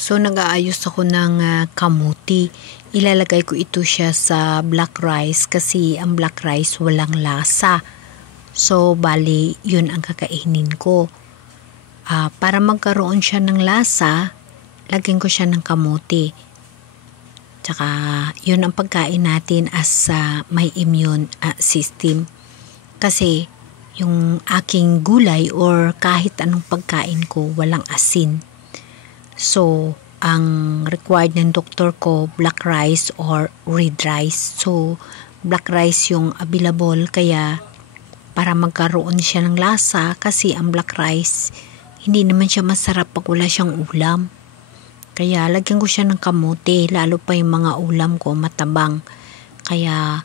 So nag-aayos ako ng kamuti. Ilalagay ko ito siya sa black rice kasi ang black rice walang lasa. So bali yun ang kakainin ko. Para magkaroon siya ng lasa, lagyan ko siya ng kamuti. Tsaka yun ang pagkain natin as may immune system. Kasi yung aking gulay or kahit anong pagkain ko walang asin. So, ang required ng doktor ko, black rice or red rice. So, black rice yung available kaya para magkaroon siya ng lasa kasi ang black rice, hindi naman siya masarap pag wala siyang ulam. Kaya lagyan ko siya ng kamote, lalo pa yung mga ulam ko matabang. Kaya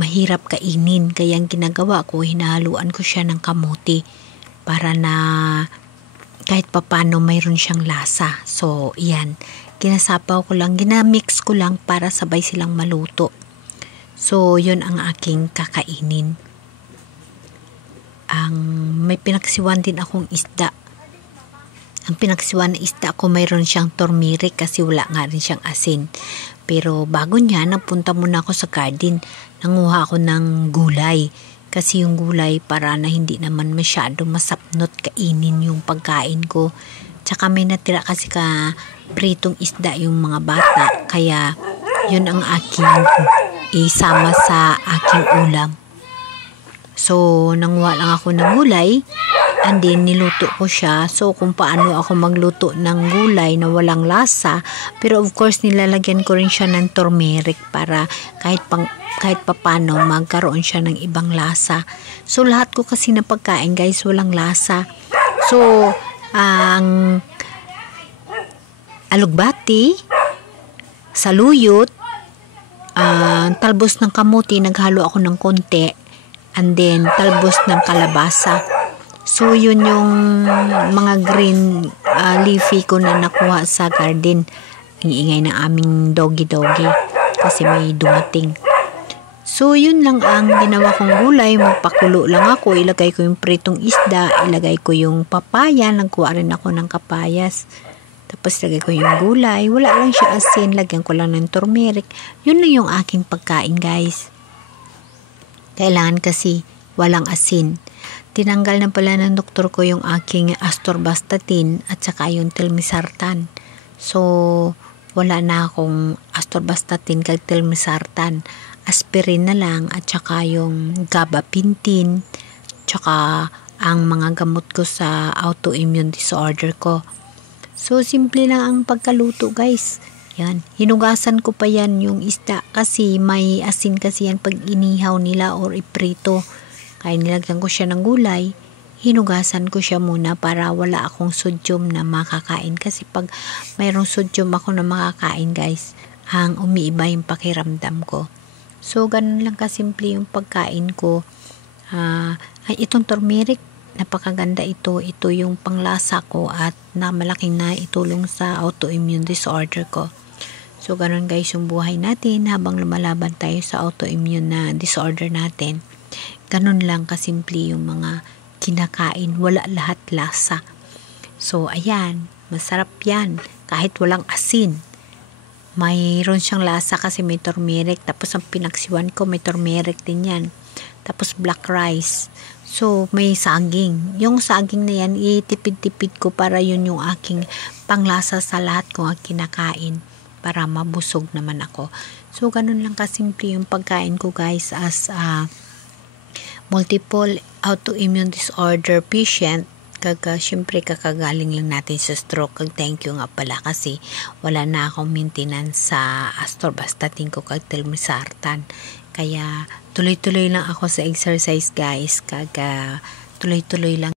mahirap kainin. Kaya ang ginagawa ko, hinahaluan ko siya ng kamote para na kahit papano mayroon siyang lasa. So, yan. Kinasapaw ko lang, ginamix ko lang para sabay silang maluto. So, yun ang aking kakainin. May pinaksiwan din akong isda. Ang pinaksiwan na isda ko, mayroon siyang turmeric kasi wala nga rin siyang asin. Pero bago niya, napunta muna ako sa garden. Nanguha ako ng gulay. Kasi yung gulay para na hindi naman masyado masapnot kainin yung pagkain ko. Tsaka may natira kasi ka pritong isda yung mga bata. Kaya yun ang aking isama sa aking ulam. So nanguha lang ako ng gulay and then niluto ko siya. So kung paano ako magluto ng gulay na walang lasa. Pero of course nilalagyan ko rin siya ng turmeric para kahit papano magkaroon siya ng ibang lasa. So lahat ko kasi na pagkain guys walang lasa. So ang alugbati, saluyot, talbos ng kamuti, naghalo ako ng konti, and then talbos ng kalabasa. So yun yung mga green leafy ko na nakuha sa garden. Ang ingay ng aming doggy kasi may dumating. So, yun lang ang ginawa kong gulay. Magpakulo lang ako. Ilagay ko yung pritong isda. Ilagay ko yung papaya. Nagkuha rin ako ng kapayas. Tapos, ilagay ko yung gulay. Wala lang siya asin. Lagyan ko lang ng turmeric. Yun lang yung aking pagkain, guys. Kailangan kasi walang asin. Tinanggal na pala ng doktor ko yung aking atorvastatin at saka yung telmisartan. So, wala na akong atorvastatin kag telmisartan. Aspirin na lang at saka yung gabapentin, tsaka ang mga gamot ko sa autoimmune disorder ko. So, simple lang ang pagkaluto guys. Yan. Hinugasan ko pa yan yung isda kasi may asin kasi yan pag inihaw nila or iprito. Kaya nilagyan ko siya ng gulay. Hinugasan ko siya muna para wala akong sodium na makakain. Kasi pag mayroong sodium ako na makakain guys, ang umiiba yung pakiramdam ko. So, ganun lang kasimple yung pagkain ko. Itong turmeric, napakaganda ito. Ito yung panglasa ko at na malaking naitulong sa autoimmune disorder ko. So, ganun guys yung buhay natin habang lumalaban tayo sa autoimmune na disorder natin. Ganun lang kasimple yung mga kinakain. Wala lahat lasa. So, ayan. Masarap yan. Kahit walang asin. Mayroon siyang lasa kasi may turmeric. Tapos ang pinaksiwan ko may turmeric din yan. Tapos black rice. So may saging. Yung saging na yan itipid-tipid ko para yun yung aking panglasa sa lahat kong kinakain. Para mabusog naman ako. So ganun lang kasimple yung pagkain ko guys as multiple autoimmune disorder patient. Siyempre kakagaling lang natin sa stroke. Thank you nga pala kasi wala na akong maintenance sa atorvastatin ko kag telmisartan. Kaya tuloy-tuloy lang ako sa exercise guys. Tuloy-tuloy lang